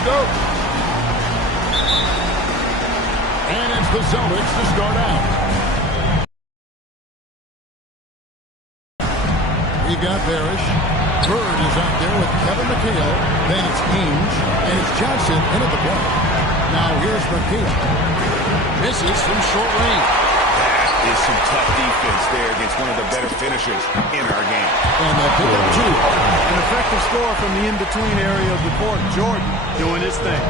he goes. And it's the Celtics to start out. We've got Barish. Bird is out there with Kevin McHale. Then it's Ainge. And it's Johnson in at the point. Now here's McHale. Misses from short range. That is some tough defense there against one of the better finishers in our game. And they pick up two. An effective score from the in-between area of the court. Jordan doing his thing.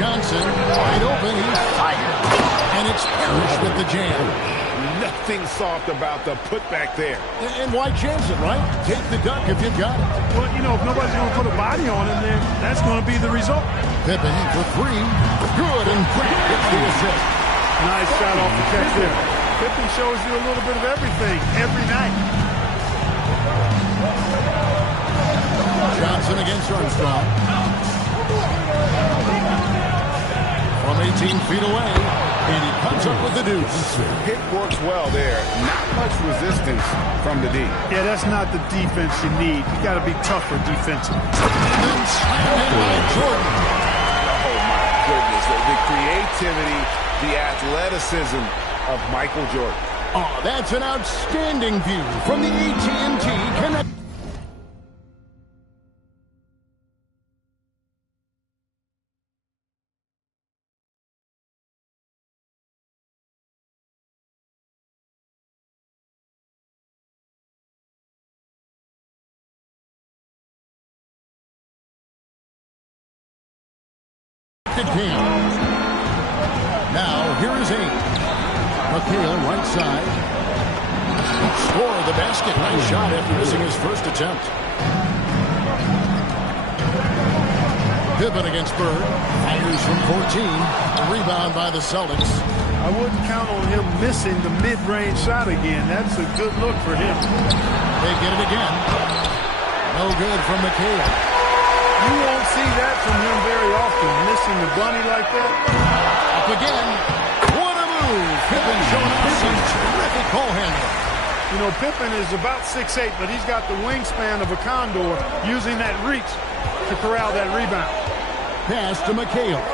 Johnson wide open. He's fired. And it's Parrish with the jam. Nothing soft about the putback there. And why chance it, right? Take the duck if you've got it. Well, you know, if nobody's going to put a body on him, then that's going to be the result. Pippen for three. Good, and Grant gets the assist. Nice shot off the catch there. Pippen shows you a little bit of everything every night. Johnson against Armstrong. From 18 feet away. And he comes up with the deuce. Pick works well there. Not much resistance from the D. Yeah, that's not the defense you need. You got to be tougher defensively. And slammed in by Jordan. Oh, my goodness. The creativity, the athleticism of Michael Jordan. Oh, that's an outstanding view from the AT&T Connect. Game. Now, here is Ainge. McHale, right side. Score the basket. Nice shot after missing his first attempt. Pippen against Bird. Fires from 14. A rebound by the Celtics. I wouldn't count on him missing the mid-range shot again. That's a good look for him. They get it again. No good from McHale. You won't see that from him very often, missing the bunny like that. Up again. What a move. Pippen showing off some terrific ball handling. You know, Pippen is about 6'8", but he's got the wingspan of a condor, using that reach to corral that rebound. Pass to McHale.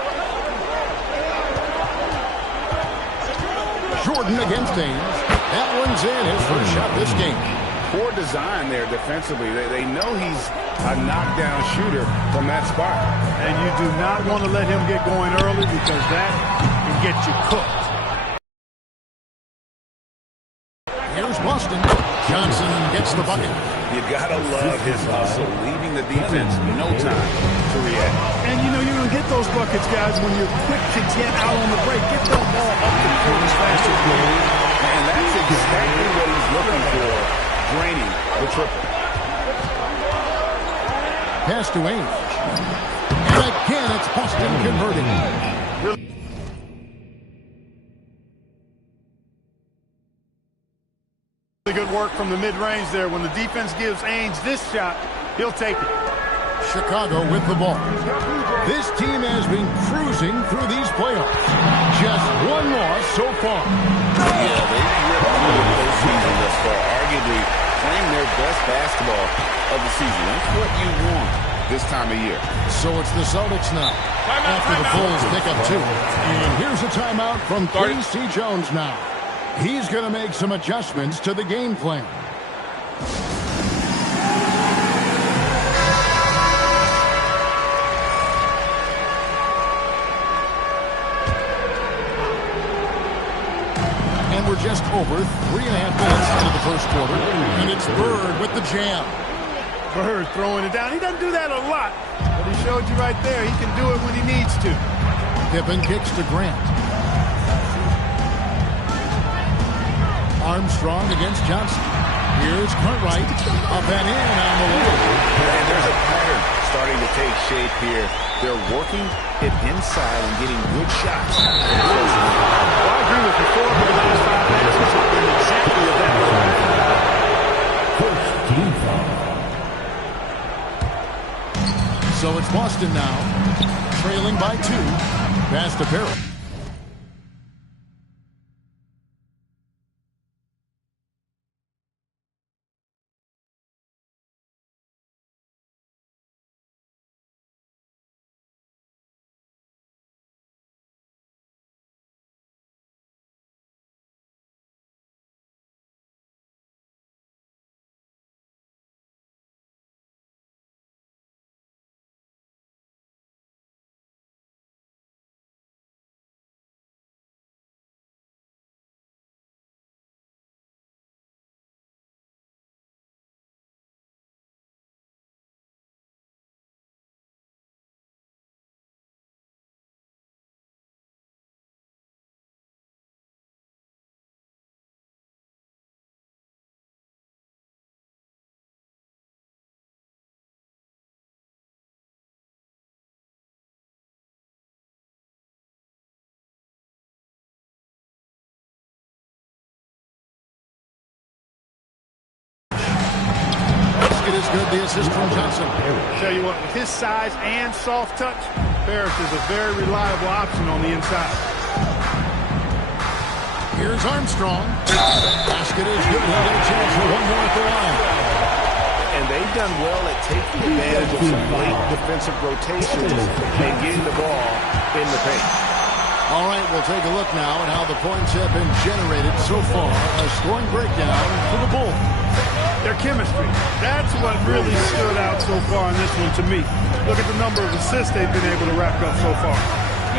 Jordan against Ainge. That one's in. His first shot this game. Poor design there defensively. They know he's a knockdown shooter from that spot. And you do not want to let him get going early because that can get you cooked. Here's Boston. Johnson gets the bucket. You gotta love his hustle, leaving the defense no time to react. And you know you're going to get those buckets, guys, when you're quick to get out on the break. Get that ball up the court as fast as you can. And that's exactly what he's looking for, draining the triple. Pass to Ainge. And again, it's Boston converting. Really good work from the mid-range there. When the defense gives Ainge this shot, he'll take it. Chicago with the ball. This team has been cruising through these playoffs. Just one loss so far. Yeah, they've ripped through the postseason thus far, arguably playing their best basketball of the season. That's what you want this time of year. So it's the Celtics now. After the Bulls pick up two. And here's a timeout from Quincy Jones now. He's going to make some adjustments to the game plan. And we're just over 3.5 minutes into the first quarter. And it's Bird with the jam. Bird throwing it down. He doesn't do that a lot, but he showed you right there. He can do it when he needs to. Pippen kicks to Grant. Armstrong against Johnson. Here's Cartwright. Up and in on the way. And there's a pattern starting to take shape here. They're working it inside and getting good shots. Well, I agree with you. 4 of the last 5 matches have been exactly of that. First team foul. So it's Boston now, trailing by 2. Pass to Parrish. basket is good. The assist from Johnson. Tell you what, with his size and soft touch, Parrish is a very reliable option on the inside. Here's Armstrong. Basket is good. He'll get a chance for one more at the line. And they've done well at taking advantage of some late defensive rotations and getting the ball in the paint. All right, we'll take a look now at how the points have been generated so far. A scoring breakdown for the Bulls. Their chemistry. That's what really stood out so far in this one to me. Look at the number of assists they've been able to rack up so far.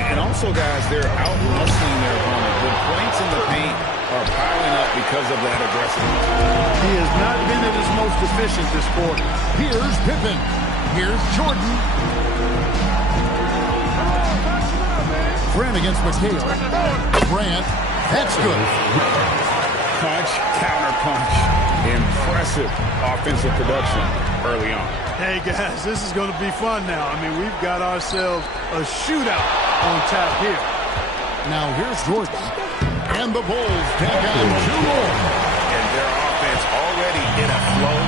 And also, guys, they're out-hustling their opponent. The points in the paint are piling up because of that aggressiveness. He has not been at his most efficient this quarter. Here's Pippen. Here's Jordan. Grant against McHale. Grant, that's good. Punch, counter punch. Impressive offensive production early on. Hey, guys, this is going to be fun now. I mean, we've got ourselves a shootout on tap here. Now here's Jordan. And the Bulls take on two more. And their offense already in a flow.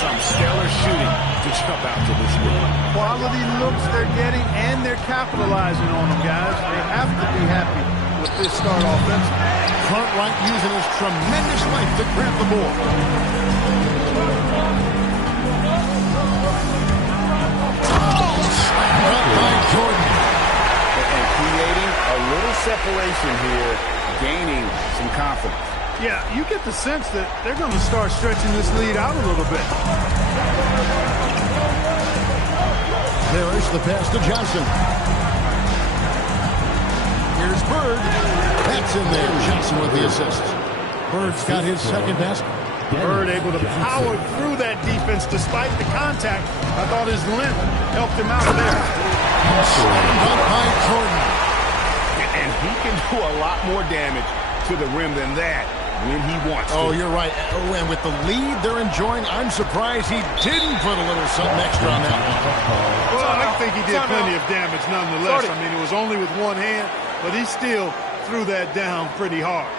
Some stellar shooting to jump out to this game. Quality looks they're getting, and they're capitalizing on them, guys. They have to be happy with this start offensively. Cartwright using his tremendous length to grab the ball. By Jordan. And creating a little separation here, gaining some confidence. Yeah, you get the sense that they're going to start stretching this lead out a little bit. Parrish the pass to Johnson. Here's Bird. That's in there. Johnson with the assist. Bird's got his second basket. Bird able to power through that defense despite the contact. I thought his length helped him out there. Slammed by Jordan. And he can do a lot more damage to the rim than that when he wants to. Oh, you're right. Oh, and with the lead they're enjoying, I'm surprised he didn't put a little something extra on that one. Well, I think he did plenty of damage nonetheless. I mean, it was only with one hand, but he still threw that down pretty hard.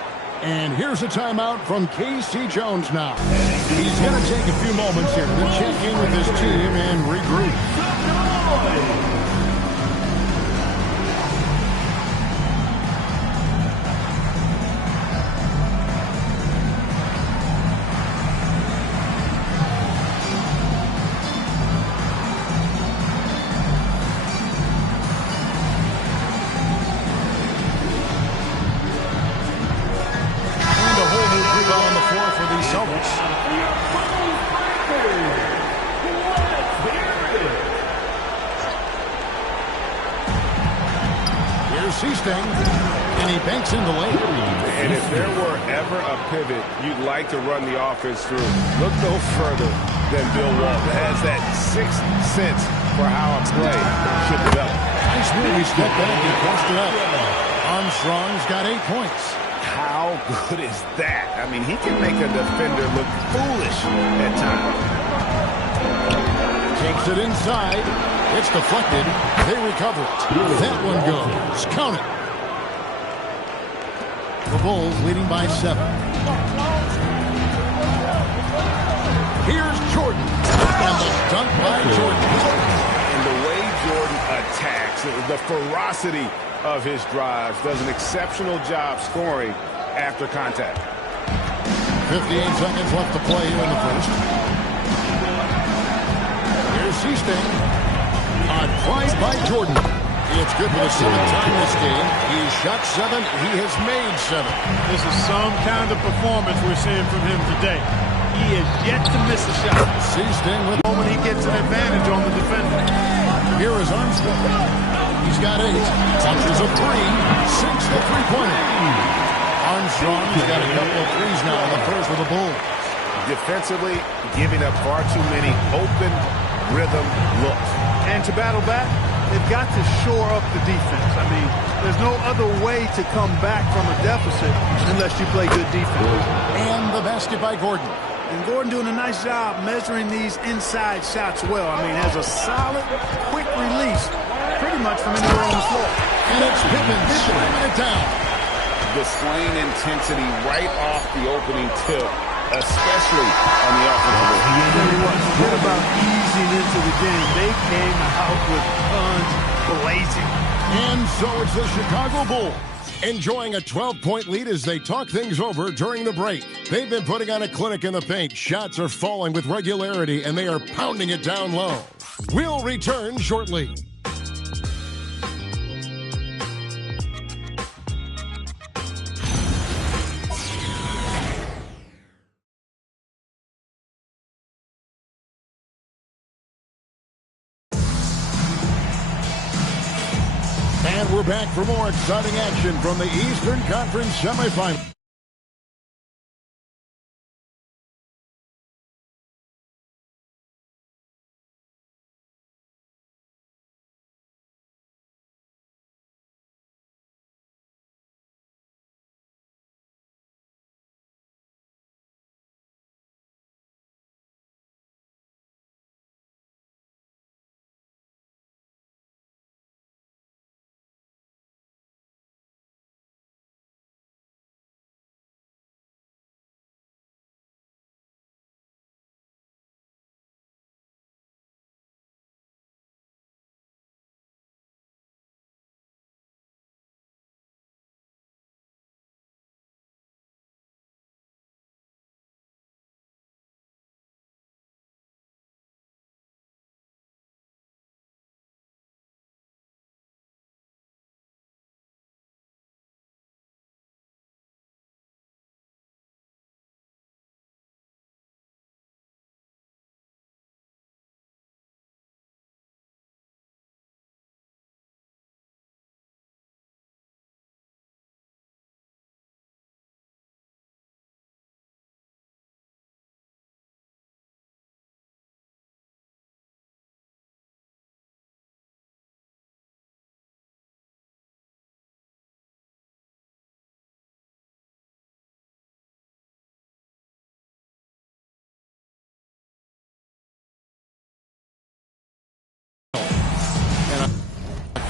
And here's a timeout from K.C. Jones now. He's going to take a few moments here to check in with his team and regroup. On the floor for the Celtics. Here's Seasting, and he banks in the lane. And if there were ever a pivot you'd like to run the offense through, look no further than Bill Walton. Has that sixth sense for how a play should develop. Nice move. He stepped back and crossed it up. Armstrong's got 8 points. How good is that? I mean, he can make a defender look foolish at times. Takes it inside. It's deflected. They recover it. That one goes. Count it. The Bulls leading by 7. Here's Jordan. And the dunk by Jordan. And the way Jordan attacks, the ferocity of his drives, does an exceptional job scoring after contact. 58 seconds left to play here in the first. Here's Seasting. On try by Jordan. It's good for the 7th time this game. He's shot 7. He has made 7. This is some kind of performance we're seeing from him today. He is yet to miss a shot. Seasting with When he gets an advantage on the defender. Here is Armstrong. He's got 8. Touches a 3. Sinks the three-pointer. Armstrong's got a couple of threes now in the first for the Bulls. Defensively, giving up far too many open rhythm looks. And to battle back, they've got to shore up the defense. I mean, there's no other way to come back from a deficit unless you play good defense. And the basket by Gordon. And Gordon doing a nice job measuring these inside shots well. I mean, has a solid, quick release pretty much from anywhere on the floor. And it's Pippen slamming it down. Displaying intensity right off the opening tip, especially on the offensive end. Forget about into the game. They came out with guns blazing. And so it's the Chicago Bulls enjoying a 12-point lead as they talk things over during the break. They've been putting on a clinic in the paint. Shots are falling with regularity, and they are pounding it down low. We'll return shortly. And we're back for more exciting action from the Eastern Conference semifinal.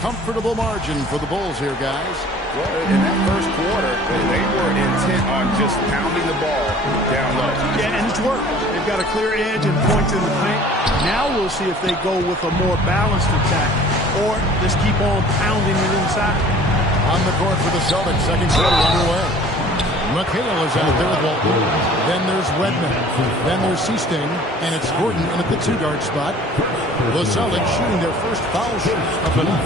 Comfortable margin for the Bulls here, guys. Well, in that first quarter, they were intent on just pounding the ball down low. Yeah, and it's worked. They've got a clear edge and points in the paint. Now we'll see if they go with a more balanced attack or just keep on pounding it inside. On the court for the Celtics, second quarter underway. McHale is out there with Walton. Then there's Redmond. Then there's Seasting. And it's Gordon in at the two-guard spot. The Celtics shooting their first foul shot of the night.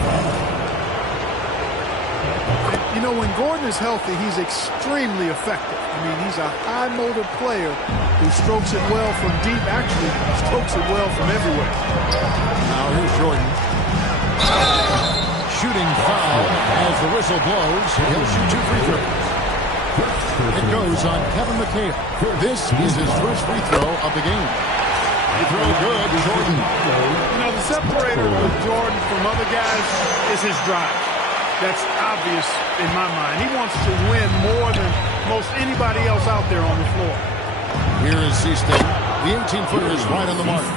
You know, when Gordon is healthy, he's extremely effective. I mean, he's a high-motor player who strokes it well from deep. Actually, strokes it well from everywhere. Now here's Jordan. Shooting foul as the whistle blows. He'll shoot 2 free throws. It goes on Kevin McHale. This is his first free throw of the game. Free throw good, Jordan. You know, the separator with Jordan from other guys is his drive. That's obvious in my mind. He wants to win more than most anybody else out there on the floor. Here is Seasting. The 18-footer is right on the mark.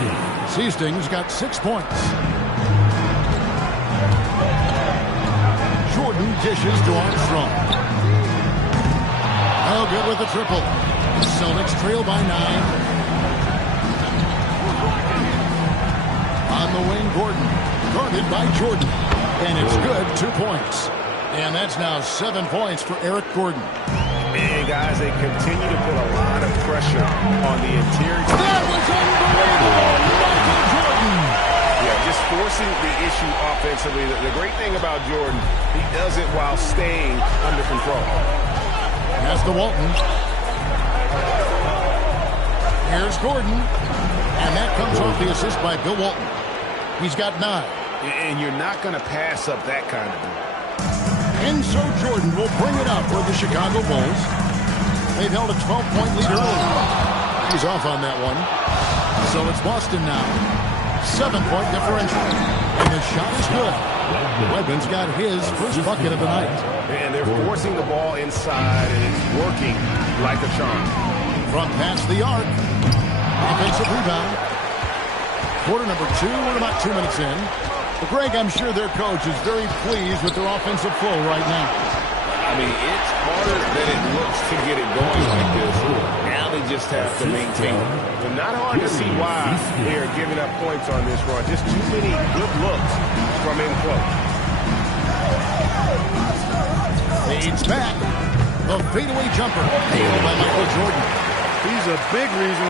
Seasting's got 6 points. Jordan dishes to Armstrong. Oh, good with the triple. Celtics trail by 9. On the wing, Gordon. Guarded by Jordan. And it's good, 2 points. And that's now 7 points for Eric Gordon. And guys, they continue to put a lot of pressure on the interior. That was unbelievable! Michael Jordan! Yeah, just forcing the issue offensively. The great thing about Jordan, he does it while staying under control. Pass to Walton. Here's Gordon. And that comes off the assist by Bill Walton. He's got 9. And you're not going to pass up that kind of thing. And so Jordan will bring it up for the Chicago Bulls. They've held a 12-point lead early. He's off on that one. So it's Boston now. 7-point differential. And the shot is good. Redmond's got his first bucket of the night. And they're forcing the ball inside, and it's working like a charm. From past the arc. Offensive rebound. Quarter number 2. We're about 2 minutes in. But Greg, I'm sure their coach is very pleased with their offensive flow right now. I mean, it's harder than it looks to get it going like this. Now they they just have to maintain it. But not hard to see why they are giving up points on this run. Just too many good looks from in close. Fades back. The fadeaway jumper. Nailed by Michael Jordan. He's a big reason.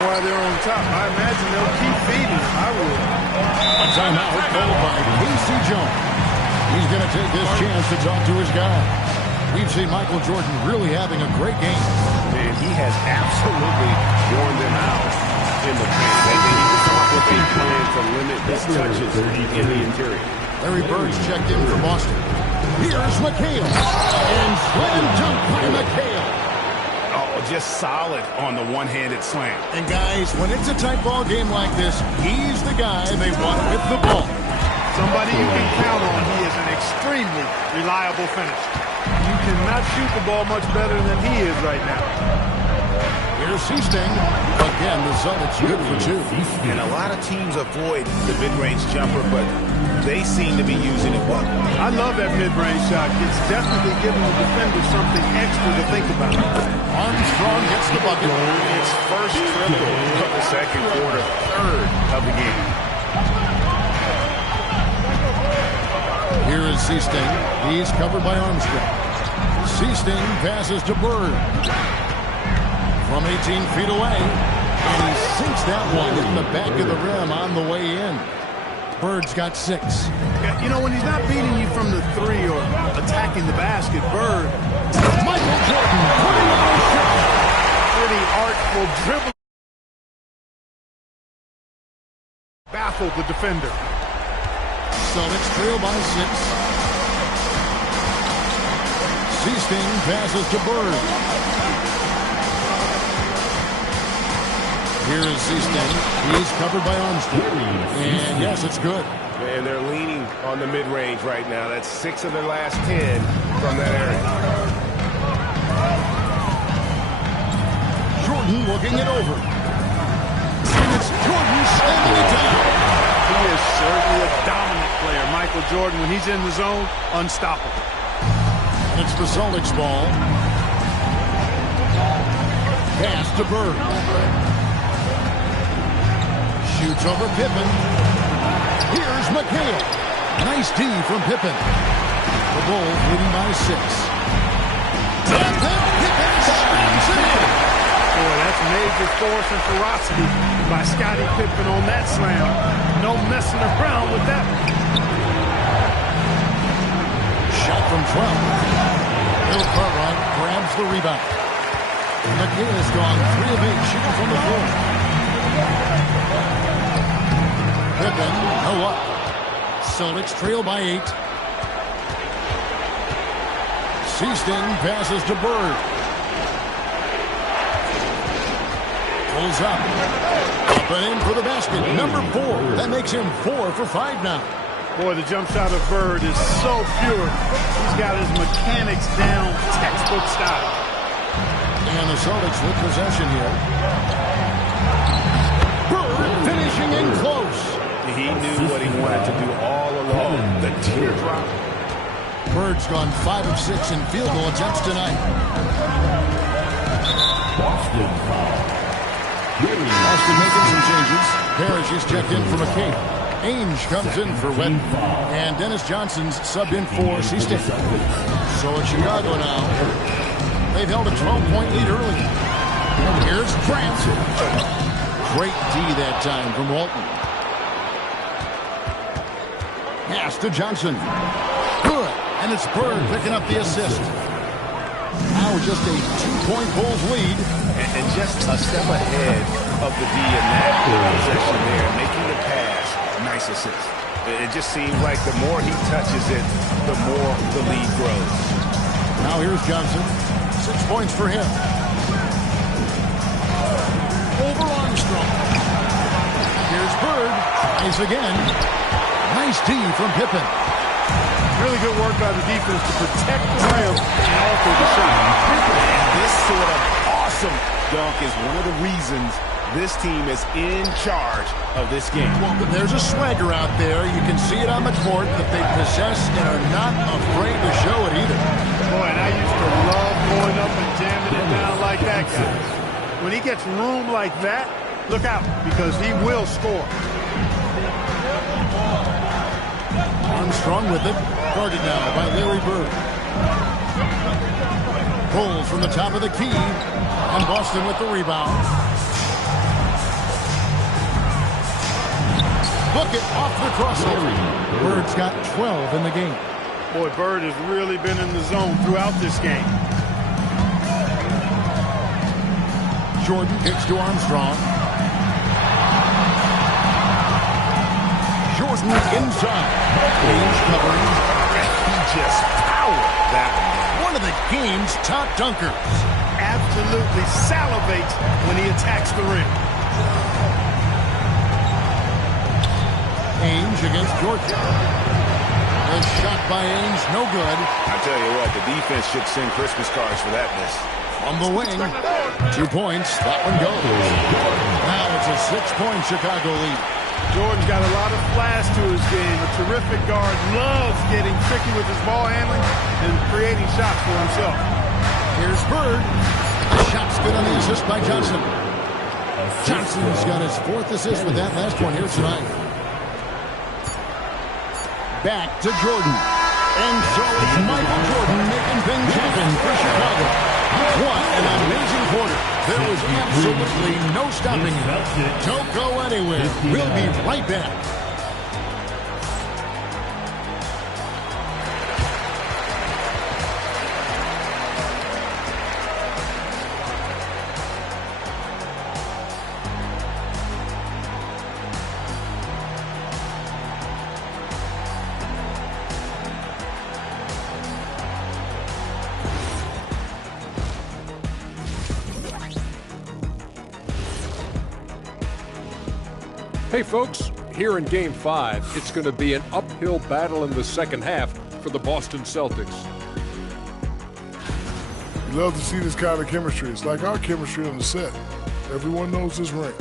Why they're on top. I imagine they'll keep feeding. I would. A timeout called by Casey Jones. He's going to take this chance to talk to his guy. We've seen Michael Jordan really having a great game. And he has absolutely worn them out in the paint. They need to come up with a plan to limit his touches in the interior. Larry Bird's checked in for Boston. Here's McHale. And slam dunk by McHale. Oh, just solid on the one-handed slam. And guys, when it's a tight ball game like this, he's the guy they want with the ball. Somebody you can count on. He is an extremely reliable finisher. You cannot shoot the ball much better than he is right now. Here's Seasting. Again, the Celtics good for two. And a lot of teams avoid the mid-range jumper, but they seem to be using it well. I love that mid-range shot. It's definitely giving the defender something extra to think about. Armstrong gets the bucket. His first triple of the second quarter, third of the game. Here is Seasting. He's covered by Armstrong. Seasting passes to Bird. From 18 feet away. And he sinks that one in the back of the rim on the way in. Bird's got 6. You know, when he's not beating you from the 3 or attacking the basket, Bird. Michael Jordan putting on a shot. Pretty artful dribble. Baffled the defender. Celtics trail by 6. Seasting passes to Bird. Here is Seasting. He's covered by Armstrong. And yes, it's good. And they're leaning on the mid-range right now. That's 6 of their last 10 from that area. Jordan looking it over. And it's Jordan slamming it down. He is certainly a dominant player. Michael Jordan, when he's in the zone, unstoppable. It's the Celtics ball. Pass to Bird. Shoots over Pippen. Here's McHale. Nice D from Pippen. The Bulls leading by 6. And then Pippen slams it in. Boy, that's major force and ferocity by Scottie Pippen on that slam. No messing around with that. Shot from 12. Bill Cartwright grabs the rebound. McHale has gone 3 of 8 shooting from the floor. Pippen, no up. Celtics trail by 8. Seasting passes to Bird. Pulls up. Up and in for the basket. Number 4. That makes him 4 for 5 now. Boy, the jump shot of Bird is so pure. He's got his mechanics down, textbook style. And the Celtics with possession here. Bird finishing in close. He knew what he wanted to do all along. The teardrop. Bird's gone 5 of 6 in field goal attempts tonight. Boston foul. Boston making some changes. Parrish is checked in for McHale. Ainge comes in for Wet. And Dennis Johnson's subbed in for C-State. So it's Chicago now. They've held a 12-point lead early. Here's Grant. Great D that time from Walton. Pass to Johnson. Good. And it's Bird picking up the assist. Now just a 2-point Bulls lead. And just a step ahead of the D in that possession there. Making the pass. Nice assist. It just seems like the more he touches it, the more the lead grows. Now here's Johnson. 6 points for him. Over Armstrong. Here's Bird. Nice again. Nice D from Pippen. Really good work by the defense to protect the rim and alter the shot. And this sort of awesome dunk is one of the reasons this team is in charge of this game. Well, there's a swagger out there. You can see it on the court that they possess and are not afraid to show it either. Boy, and I used to love going up and jamming it down like that, guys. When he gets room like that, look out, because he will score. Armstrong with it. Guarded now by Larry Bird. Pulls from the top of the key. And Boston with the rebound. Book it off the crossover. Bird's got 12 in the game. Boy, Bird has really been in the zone throughout this game. Jordan kicks to Armstrong. Jordan inside. Ainge covering. He just powered that one of the game's top dunkers. Absolutely salivates when he attacks the rim. Ainge against Jordan. A shot by Ainge, no good. I tell you what, the defense should send Christmas cards for that miss. On the wing, 2 points, that one goes. Now it's a 6-point Chicago lead. Jordan's got a lot of flash to his game. A terrific guard, loves getting tricky with his ball handling and creating shots for himself. Here's Bird. The shot's good on the assist by Johnson. Johnson's got his 4th assist with that last one here tonight. Back to Jordan. And so it's Michael Jordan making things happen for Chicago. What an amazing quarter. There was absolutely no stopping it. Don't go anywhere. We'll be right back. Hey folks, here in Game 5, it's going to be an uphill battle in the second half for the Boston Celtics. You love to see this kind of chemistry. It's like our chemistry on the set. Everyone knows his ring.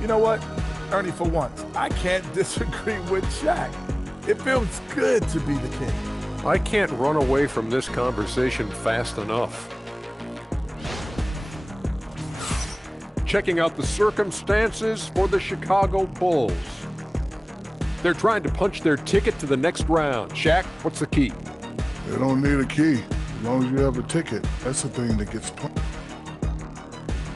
You know what, Ernie, for once, I can't disagree with Shaq. It feels good to be the king. I can't run away from this conversation fast enough. Checking out the circumstances for the Chicago Bulls. They're trying to punch their ticket to the next round. Shaq, what's the key? They don't need a key. As long as you have a ticket, that's the thing that gets punched.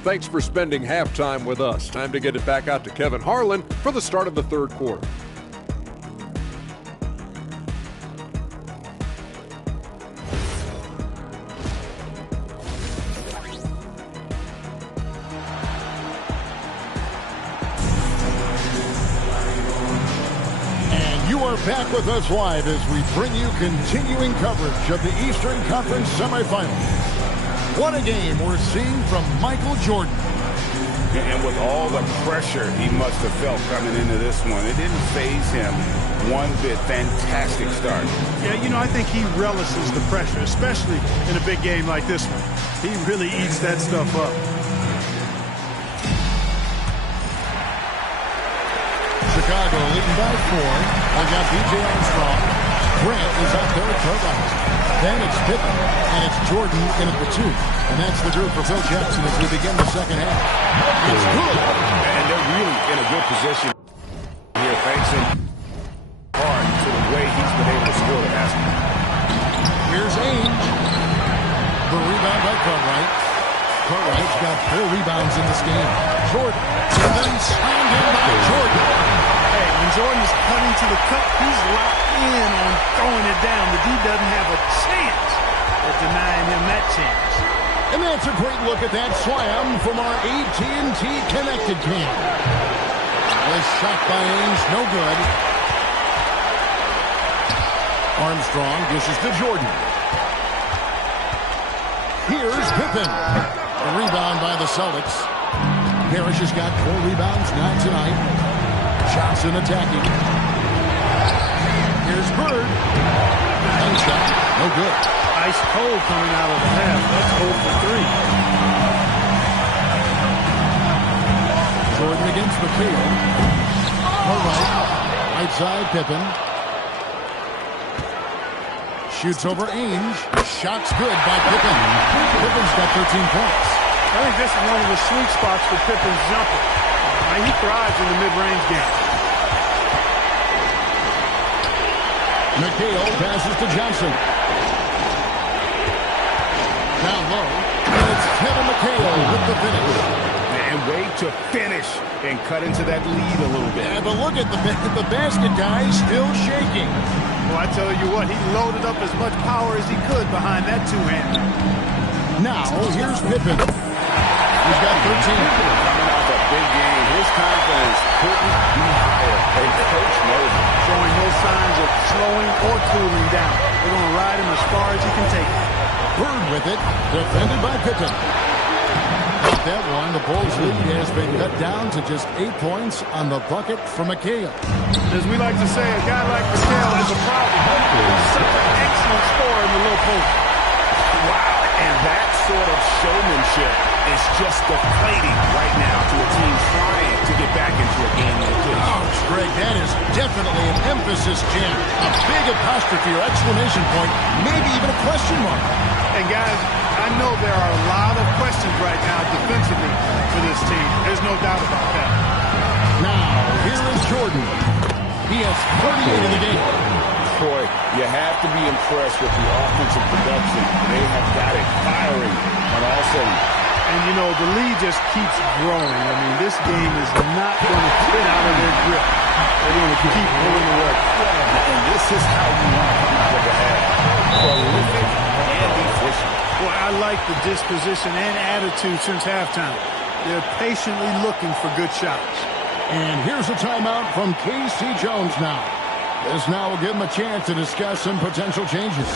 Thanks for spending halftime with us. Time to get it back out to Kevin Harlan for the start of the third quarter. Back with us live as we bring you continuing coverage of the Eastern Conference semifinals. What a game we're seeing from Michael Jordan. And with all the pressure he must have felt coming into this one, it didn't faze him one bit. Fantastic start. Yeah, you know, I think he relishes the pressure, especially in a big game like this one. He really eats that stuff up. Chicago leading by 4. They got B.J. Armstrong. Grant is out there at Carlisle. Then it's Pippen, and it's Jordan in at the 2. And that's the group for Phil Jackson as we begin the second half. It's good. And they're really in a good position here thanks in part to the way he's been able to score the basketball. Here's Ainge. The rebound by Cartwright. Cartwright's got 4 rebounds in this game. Jordan. And then slammed in by Jordan. Hey, when Jordan is cutting to the cup, he's locked in on throwing it down. The D doesn't have a chance at denying him that chance. And that's a great look at that slam from our AT&T Connected Cam. This shot by Ainge, no good. Armstrong dishes to Jordan. Here's Pippen. A rebound by the Celtics. Parrish has got 4 rebounds, 9 tonight. Johnson attacking. Here's Bird. And shot, no good. Ice cold coming out of the half. That's 0 for 3. Jordan against McHale. All right. Right side, Pippen. Shoots over Ainge. Shot's good by Pippen. Pippen's got 13 points. I think this is one of the sweet spots for Pippen's jumper. He thrives in the mid-range game. McHale passes to Johnson. Down low. And it's Kevin McHale with the finish. And way to finish and cut into that lead a little bit. Yeah, but look at the basket guy still shaking. Well, I tell you what, he loaded up as much power as he could behind that two-hander. Now, here's Pippen. He's got 13. Coming off a big game, his confidence couldn't be higher. And Coach knows it. Showing no signs of slowing or cooling down. They're going to ride him as far as he can take it. Bird with it, defended by Pippen. With that one, the Bulls' lead has been cut down to just 8 points on the bucket for McHale. As we like to say, a guy like McHale has a problem. He's such an excellent scorer in the low post. Wow, and that sort of showmanship is just deflating right now to a team trying to get back into a game like this. Oh, Greg, that is definitely an emphasis jam. A big apostrophe or exclamation point, maybe even a question mark. And guys, I know there are a lot of questions right now defensively for this team. There's no doubt about that. Now, here is Jordan. He has 38 in the game. Boy, you have to be impressed with the offensive production. They have got it firing on all cylinders. And, you know, the lead just keeps growing. I mean, this game is not going to get out of their grip. They're going to keep pulling away. And this is how you want to come out of the half. Prolific and efficient. Well, I like the disposition and attitude since halftime. They're patiently looking for good shots. And here's a timeout from K.C. Jones now. This now will give him a chance to discuss some potential changes.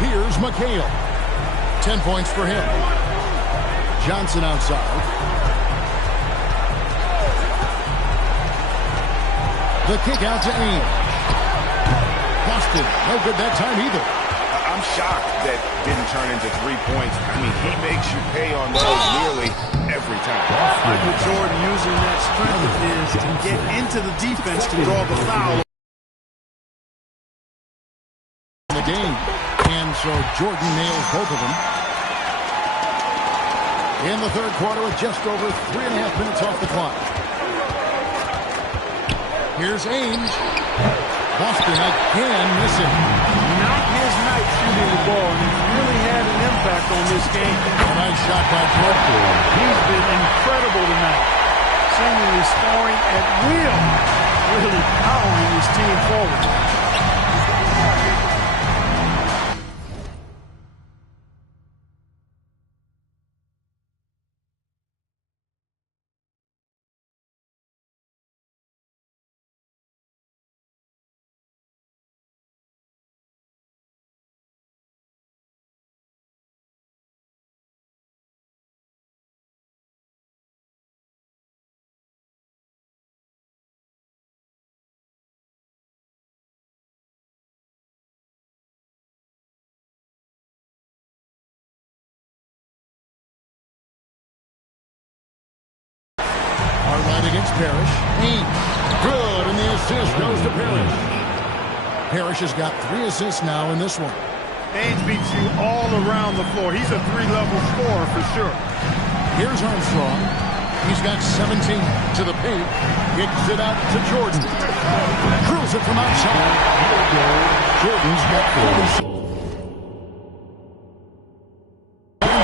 Here's McHale. 10 points for him. Johnson outside. The kick out to Ames. Boston, no good that time either. I'm shocked that didn't turn into 3 points. I mean, he makes you pay on those nearly every time. Michael Jordan using that strength of his to get into the defense to draw the foul. In the game, and so Jordan nails both of them. In the third quarter with just over 3.5 minutes off the clock. Here's Ames. Boston again missing. Not his night shooting the ball, and he's really had an impact on this game. A nice shot by Jordan. He's been incredible tonight, seemingly scoring at will, really powering his team forward. Right against Parrish. Ames. Good, and the assist goes to Parrish. Parrish has got 3 assists now in this one. Ames beats you all around the floor. He's a 3-level scorer for sure. Here's Armstrong. He's got 17 to the paint. Kicks it out to Jordan. Drills it from outside. Jordan's got 47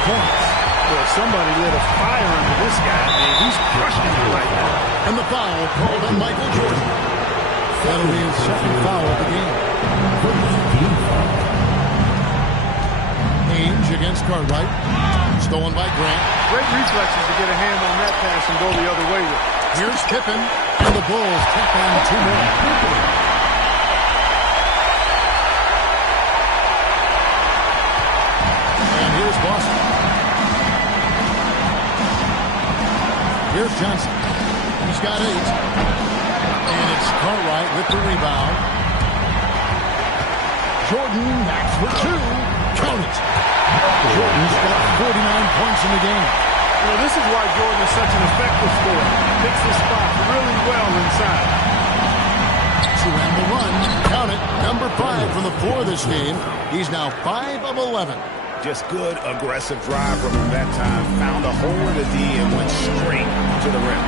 points. Boy, somebody lit a fire under this guy. Man, he's crushing it right now. And the foul called on Michael Jordan. That'll be his second foul of the game. Ames against Cartwright. Stolen by Grant. Great reflexes to get a hand on that pass and go the other way with it. Here's Pippen, and the Bulls tack on 2 more. And here's Boston. Here's Johnson. He's got 8. And it's Cartwright with the rebound. Jordan backs for 2. Count it. Jordan's got 49 points in the game. You know, this is why Jordan is such an effective scorer. Picks his spot really well inside. To end the run, count it, number 5 from the floor this game. He's now 5 of 11. Just good, aggressive drive from him that time. Found a hole in the D and went straight to the rim.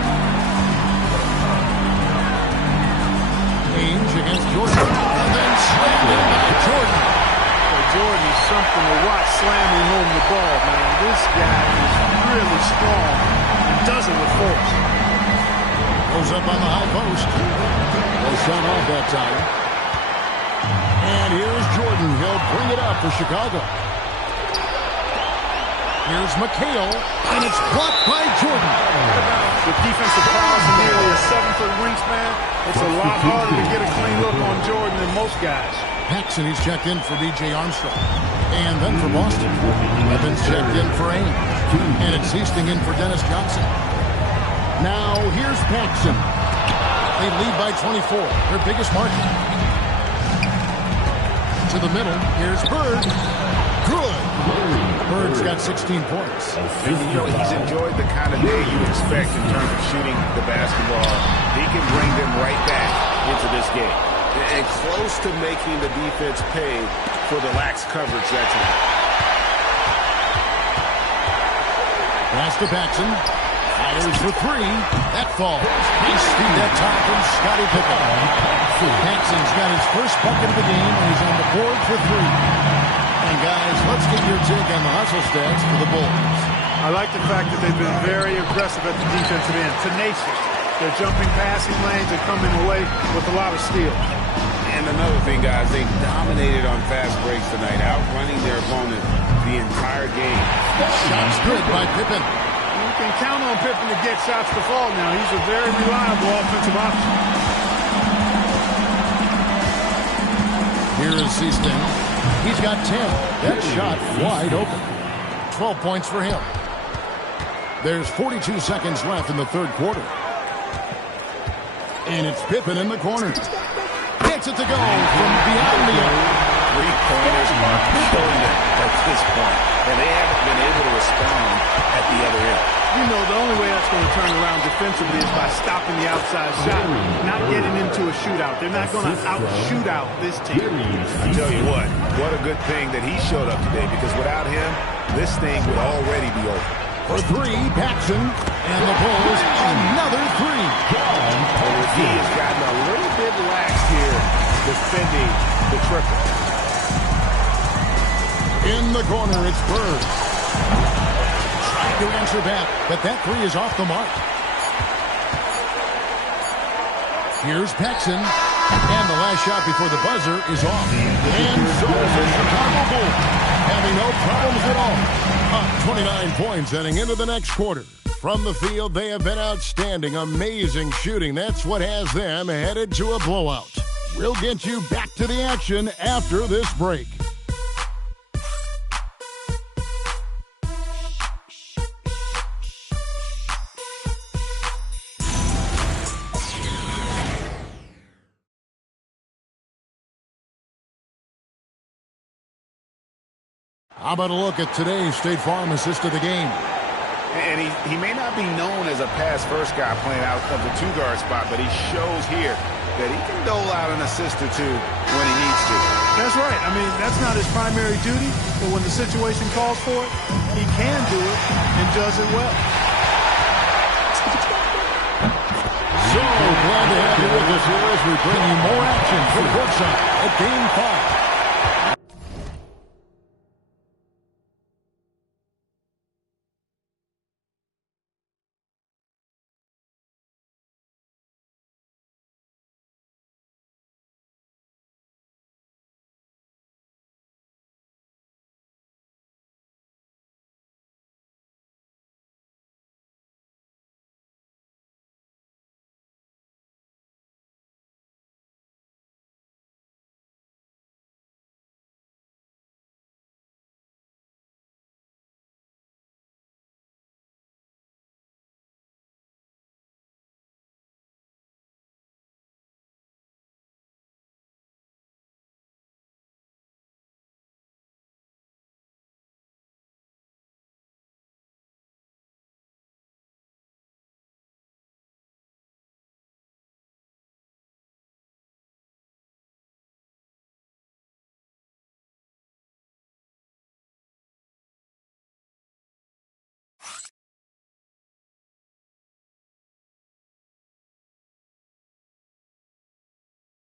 Ames against Jordan. And then slammed in by Jordan. Jordan is something to watch slamming home the ball, man. This guy is really strong and does it with force. Goes up on the high post. No shot off that time. And here's Jordan. He'll bring it up for Chicago. Here's McHale, and it's blocked by Jordan. With defensive prowess and nearly a 7-foot wingspan, it's a lot harder to get a clean look on Jordan than most guys. Paxson, he's checked in for B.J. Armstrong. And then for Boston, Evans checked in for Ames. And it's Easting in for Dennis Johnson. Now, here's Paxson. They lead by 24, their biggest margin. To the middle, here's Bird. Good. Bird's got 16 points. And you know, he's enjoyed the kind of day you expect in terms of shooting the basketball. He can bring them right back into this game. And close to making the defense pay for the lax coverage that time. Pass to Paxson. Fires for 3. That falls. Nice speed that time from Scottie Pippen. Paxson's got his first bucket of the game, and he's on the board for 3. And guys, let's get your take on the hustle stats for the Bulls. I like the fact that they've been very aggressive at the defensive end. Tenacious. They're jumping passing lanes and coming away with a lot of steals. And another thing, guys, they dominated on fast breaks tonight, outrunning their opponent the entire game. Shots good by Pippen. You can count on Pippen to get shots to fall now. He's a very reliable offensive option. Here is Easting. He's got 10. That shot wide open. 12 points for him. There's 42 seconds left in the third quarter. And it's Pippen in the corner. Gets it to go from beyond the arc. Three-pointers are killing it at this point, and they haven't been able to respond at the other end. You know, the only way that's going to turn around defensively is by stopping the outside shot, not getting into a shootout. They're not going to out-shoot out this team. I tell you what a good thing that he showed up today, because without him, this thing would already be over. For three, Paxson, and the Bulls, another three. He has gotten a little bit lax here defending the triple. In the corner, it's Bird. Trying to answer back, but that three is off the mark. Here's Paxson, and the last shot before the buzzer is off. And so is the Chicago Bulls, having no problems at all. Up 29 points heading into the next quarter. From the field, they have been outstanding. Amazing shooting. That's what has them headed to a blowout. We'll get you back to the action after this break. How about a look at today's State Farm assist of the game? And he may not be known as a pass-first guy playing out of the two-guard spot, but he shows here that he can dole out an assist or two when he needs to. That's right. I mean, that's not his primary duty, but when the situation calls for it, he can do it and does it well. So glad to have you with us here as we bring you more action from courtside at Game 5.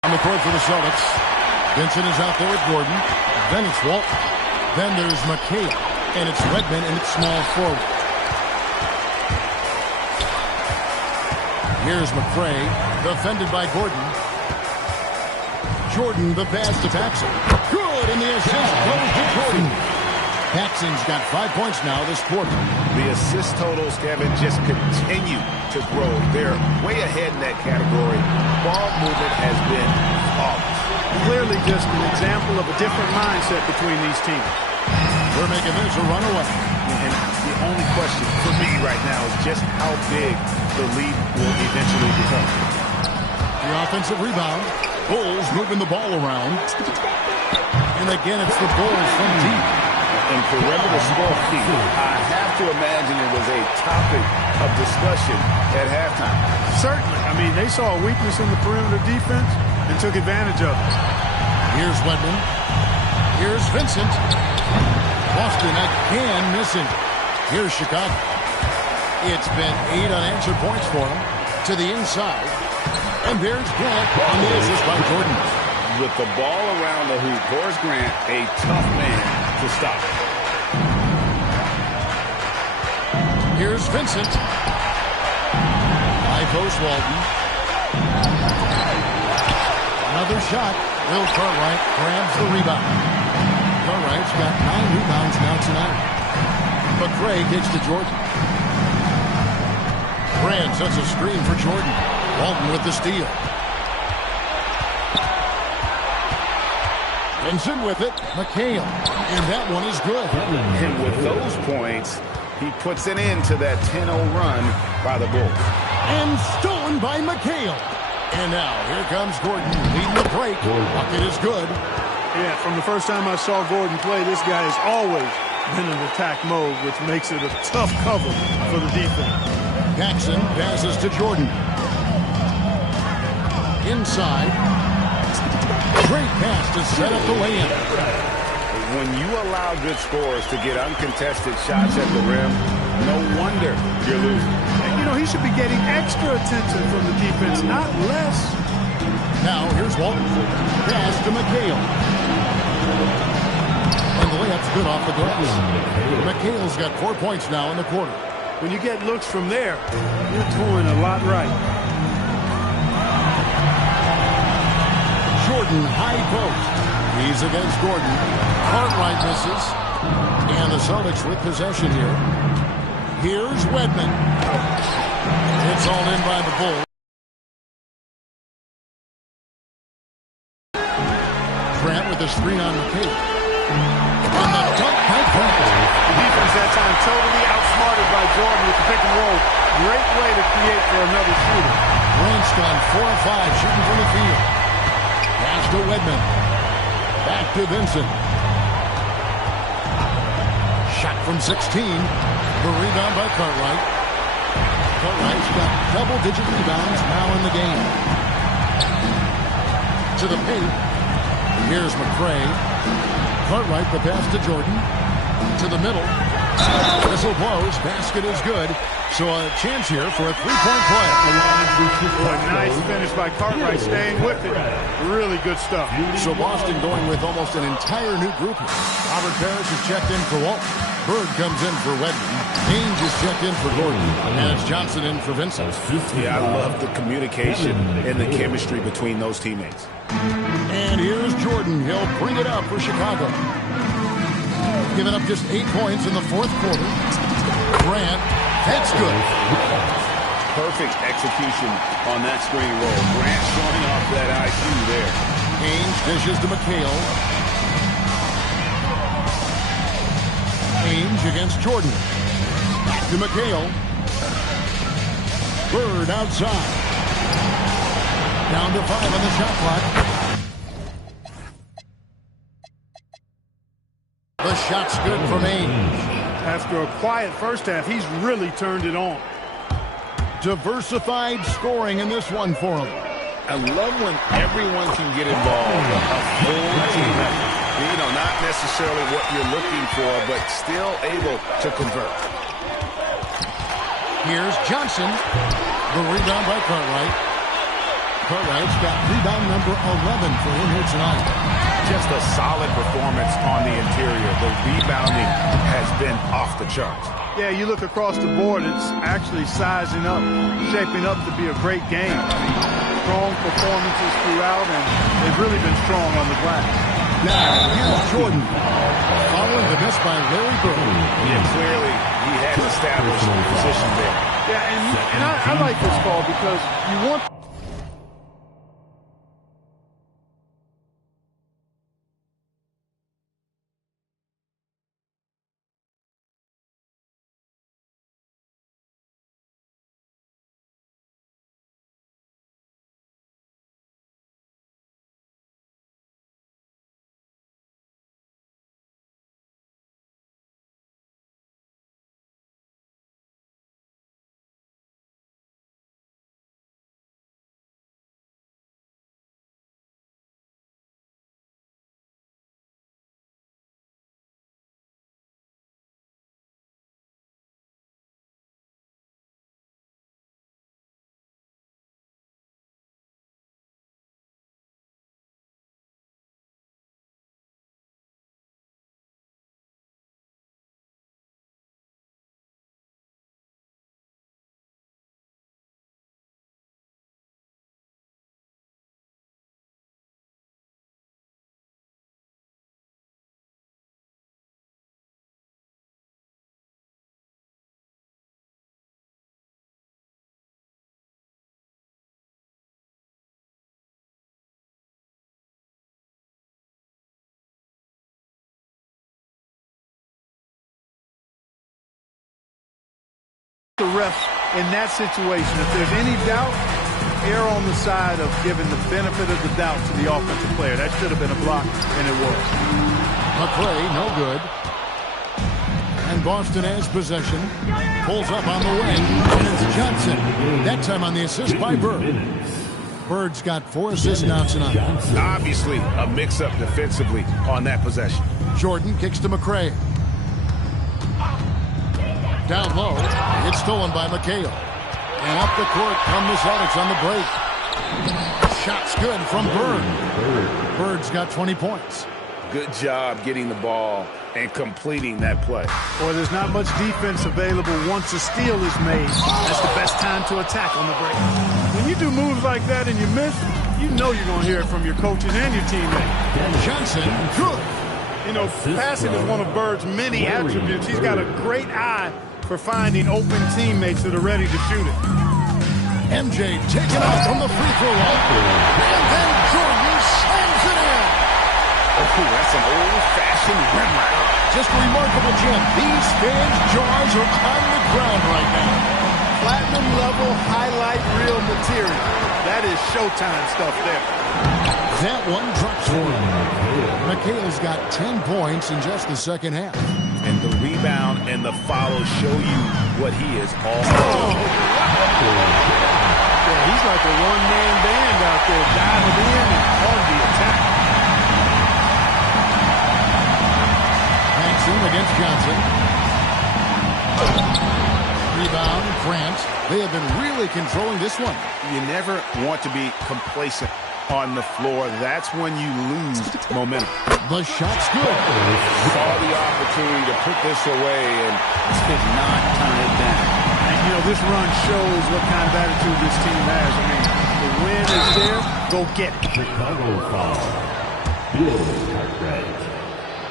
On the court for the Celtics. Vincent is out there with Gordon. Then it's Walt. Then there's McHale. And it's Redmond, and it's small forward. Here's McCray. Defended by Gordon. Jordan, the pass to Paxson. Good, and the assist goes to Jordan. Paxson's got 5 points now this quarter. The assist totals, Kevin, just continue to grow. They're way ahead in that category. Ball movement has been flawless. Clearly just an example of a different mindset between these teams. We're making this a runaway. And the only question for me right now is just how big the lead will eventually become. The offensive rebound. Bulls moving the ball around. And again, it's the Bulls from deep. And perimeter scoring, I have to imagine it was a topic of discussion at halftime. Certainly. I mean, they saw a weakness in the perimeter defense and took advantage of it. Here's Wedman. Here's Vincent. Boston again missing. Here's Chicago. It's been 8 unanswered points for him. To the inside. And there's Grant on the assist by Jordan. With the ball around the hoop, Horace Grant, a tough man to stop. Here's Vincent. High post Walton. Another shot. Will Cartwright grabs the rebound. Cartwright's got 9 rebounds now tonight. McCray gets to Jordan. Grant sets a screen for Jordan. Walton with the steal. Vincent with it. McHale. And that one is good. And with those points, he puts an end to that 10-0 run by the Bulls. And stolen by McHale. And now, here comes Gordon leading the break. Bucket is good. Yeah, from the first time I saw Gordon play, this guy has always been in attack mode, which makes it a tough cover for the defense. Jackson passes to Jordan. Inside. Great pass to set up the lay-in. When you allow good scorers to get uncontested shots at the rim, no wonder you're losing. And, you know, he should be getting extra attention from the defense, not less. Now, here's Walton. Pass to McHale. And the layup's good off the glass. McHale's got 4 points now in the quarter. When you get looks from there, you're doing a lot right. Jordan, high post. He's against Gordon. Cartwright misses. And the Celtics with possession here. Here's Wedman. It's all in by the Bulls. Grant with the screen on McHale. And the dunk by Grant. The defense that time totally outsmarted by Jordan with the pick and roll. Great way to create for another shooter. Grant's gone 4 of 5 shooting from the field. Pass to Wedman. Back to Vincent. Shot from 16. The rebound by Cartwright. Cartwright's got double-digit rebounds now in the game. To the paint. Here's McCray. Cartwright the pass to Jordan. To the middle. Whistle blows. Basket is good. So a chance here for a three-point play. Boy, nice finish by Cartwright, staying with it. Really good stuff. So Boston going with almost an entire new group here. Robert Parrish is checked in for Walton. Bird comes in for Wedman. Ainge is checked in for Gordon. And it's Johnson in for Vincent. Yeah, I love the communication and the chemistry between those teammates. And here's Jordan. He'll bring it up for Chicago. Giving up just 8 points in the fourth quarter. Grant, that's good. Perfect execution on that screen roll. Grant showing off that IQ there. Ainge dishes to McHale. Ainge against Jordan. Back to McHale. Bird outside. Down to 5 on the shot clock. The shot's good from Ainge. After a quiet first half, he's really turned it on. Diversified scoring in this one for him. I love when everyone can get involved. A full team effort. You know, not necessarily what you're looking for, but still able to convert. Here's Johnson. The rebound by Cartwright. Cartwright's got rebound number 11 for him here tonight. Just a solid performance on the interior. The rebounding has been off the charts. Yeah, you look across the board, it's actually sizing up, shaping up to be a great game. Strong performances throughout, and they've really been strong on the glass. Now, here's Jordan. Following the miss by Larry Bird. Yeah, clearly he has established the position there. Yeah, and I like this call because you want... The refs in that situation, if there's any doubt, err on the side of giving the benefit of the doubt to the offensive player. That should have been a block, and it was. McCray, no good. And Boston has possession. Pulls up on the wing. And it's Johnson. That time on the assist by Bird. Bird's got 4 assists now tonight. Obviously, a mix-up defensively on that possession. Jordan kicks to McCray. Down low. It's stolen by McHale. And up the court come the Celtics on the break. Shot's good from Bird. Bird's got 20 points. Good job getting the ball and completing that play. Boy, there's not much defense available once a steal is made. That's the best time to attack on the break. When you do moves like that and you miss, you know you're going to hear it from your coaches and your teammates. Johnson, good. You know, passing is one of Bird's many attributes. He's got a great eye for finding open teammates that are ready to shoot it. MJ taken out from the free throw line. And then Jordan slams it in. Oh, that's an old-fashioned rim runner. Just a remarkable jump. These fans' jaws are on the ground right now. Platinum level highlight reel material. That is Showtime stuff there. That one drops for him. McHale's got 10 points in just the second half. And the rebound and the follow show you what he is all about. Yeah, he's like a one-man band out there, diving in and on the attack. Paxson against Johnson. Rebound, France. They have been really controlling this one. You never want to be complacent on the floor. That's when you lose momentum. The shot's good. Saw the opportunity to put this away and did not turn it down. And, you know, this run shows what kind of attitude this team has. I mean, the win is there. Go get it. Chicago foul. Bill Cartwright.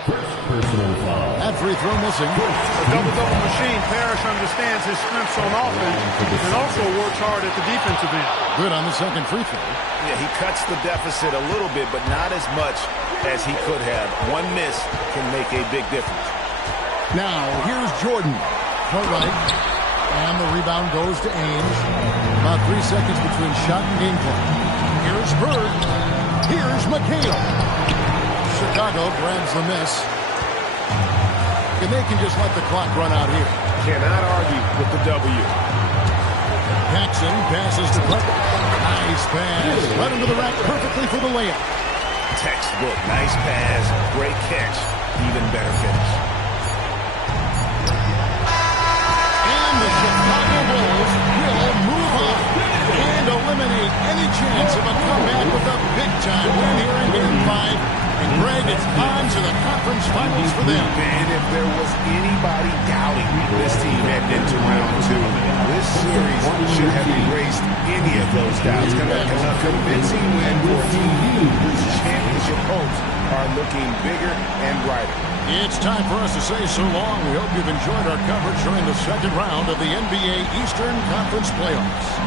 First personal foul. That free throw missing. A double-double machine. Parrish understands his strengths on offense and also works hard at the defensive end. Good on the second free throw. Yeah, he cuts the deficit a little bit, but not as much as he could have. One miss can make a big difference. Now, here's Jordan. All right. And the rebound goes to Ames. About 3 seconds between shot and game clock. Here's Bird. Here's McHale. Chicago grabs the miss. And they can just let the clock run out here. Cannot argue with the W. Paxson passes to Butler. Nice pass. Led him to the rack perfectly for the layup. Textbook. Nice pass. Great catch. Even better finish. And the Chicago Bulls will move on and eliminate any chance of a comeback with a big-time win here in Game 5. And Greg, it's on to the conference finals for them. And if there was anybody doubting this team heading into round 2, this series should have erased any of those doubts. A convincing win for a team whose championship hopes are looking bigger and brighter. It's time for us to say so long. We hope you've enjoyed our coverage during the second round of the NBA Eastern Conference Playoffs.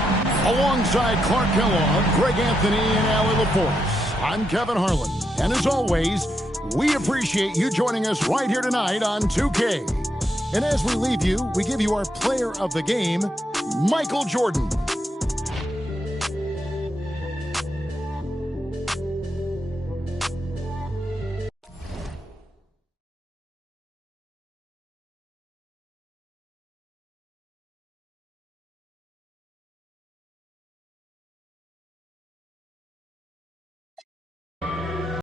Alongside Clark Kellogg, Greg Anthony, and Allie LaForce, I'm Kevin Harlan. And as always, we appreciate you joining us right here tonight on 2K. And as we leave you, we give you our player of the game, Michael Jordan.